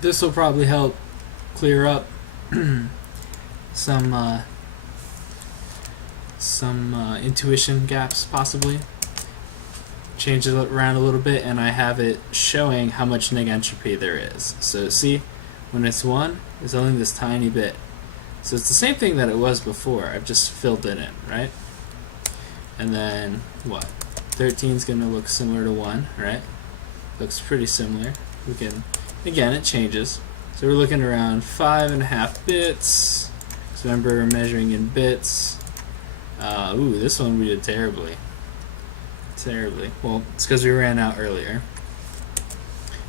This will probably help clear up some intuition gaps, possibly. Change it around a little bit, and I have it showing how much neg entropy there is. So see, when it's 1, it's only this tiny bit. So it's the same thing that it was before. I've just filled it in, right? And then what? 13 is going to look similar to 1, right? Looks pretty similar. We can, again, it changes. So we're looking around 5.5 bits. So remember, we're measuring in bits. Ooh, this one we did terribly. Well, it's because we ran out earlier.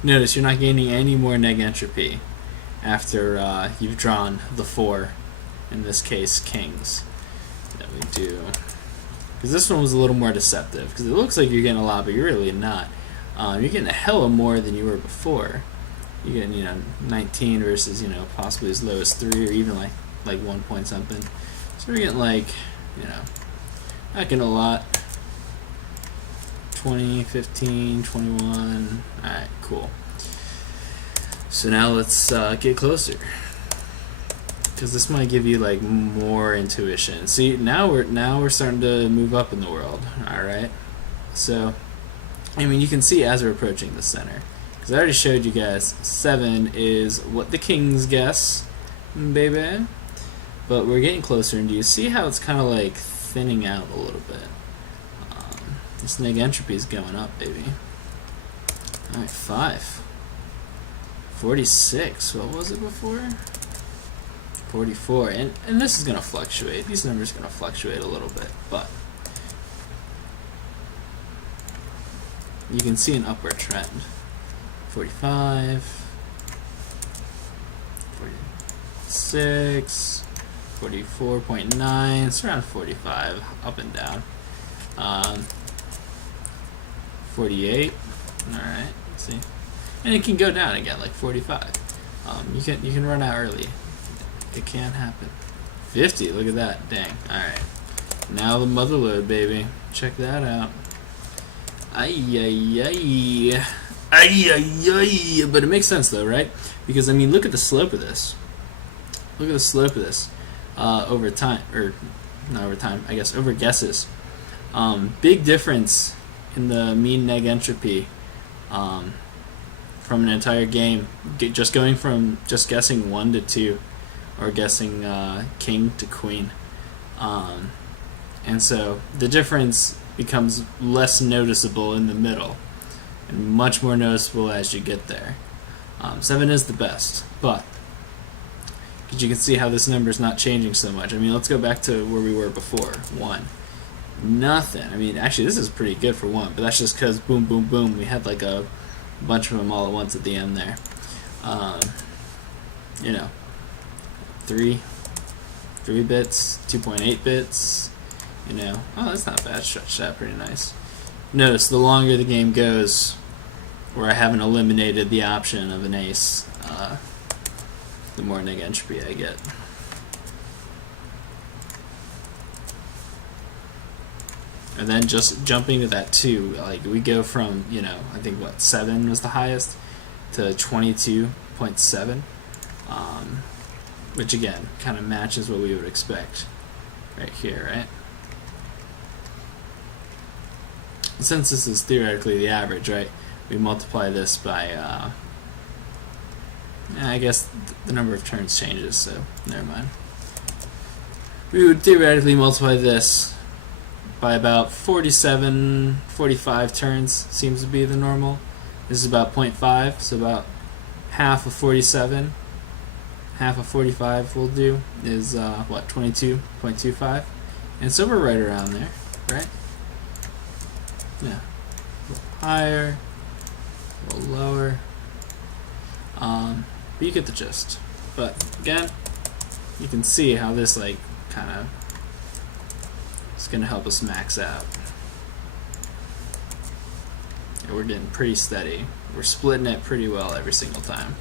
Notice you're not gaining any more neg entropy after you've drawn the 4, in this case, kings, that we do. Because this one was a little more deceptive, because it looks like you're getting a lot, but you're really not. You're getting a hella more than you were before. You're getting, 19 versus, possibly as low as 3, or even like 1 point something. So we're getting not getting a lot. 20, 15, 21. Alright, cool. So now let's get closer, because this might give you more intuition. See, now we're starting to move up in the world. All right. So, you can see as we're approaching the center, because I already showed you guys 7 is what the kings guess, baby. But we're getting closer, and do you see how it's kind of thinning out a little bit? This neg entropy is going up, baby. All right, 5. 46. What was it before? 44. And this is going to fluctuate. These numbers are going to fluctuate a little bit, but you can see an upward trend. 45. 46. 44.9. It's around 45, up and down. 48. Alright, let's see. And it can go down again, 45. You can run out early. It can happen. 50, look at that. Dang. Alright. Now the mother load, baby. Check that out. Ay. But it makes sense though, right? Because look at the slope of this. Look at the slope of this. Over time, or not over time, I guess over guesses. Big difference in the mean neg entropy from an entire game, just going from just guessing 1 to 2, or guessing king to queen, and so the difference becomes less noticeable in the middle and much more noticeable as you get there. 7 is the best, but because you can see how this number is not changing so much. Let's go back to where we were before. 1. Nothing. Actually, this is pretty good for 1, but that's just because boom, boom, boom. We had a bunch of them all at once at the end there. 3 bits, 2.8 bits. Oh, that's not bad. Stretch that pretty nice. Notice the longer the game goes, where I haven't eliminated the option of an ace, the more neg entropy I get. And then just jumping to that 2, we go from, I think 7 was the highest, to 22.7, which again kind of matches what we would expect right here, right? Since this is theoretically the average, right, we multiply this by, I guess the number of turns changes, so never mind. We would theoretically multiply this by about 47, 45 turns, seems to be the normal. This is about 0.5, so about half of 47, half of 45 we'll do is, 22.25? And so we're right around there, right? Yeah. A little higher, a little lower. But you get the gist. But again, you can see how this kind of is going to help us max out. And we're getting pretty steady. We're splitting it pretty well every single time.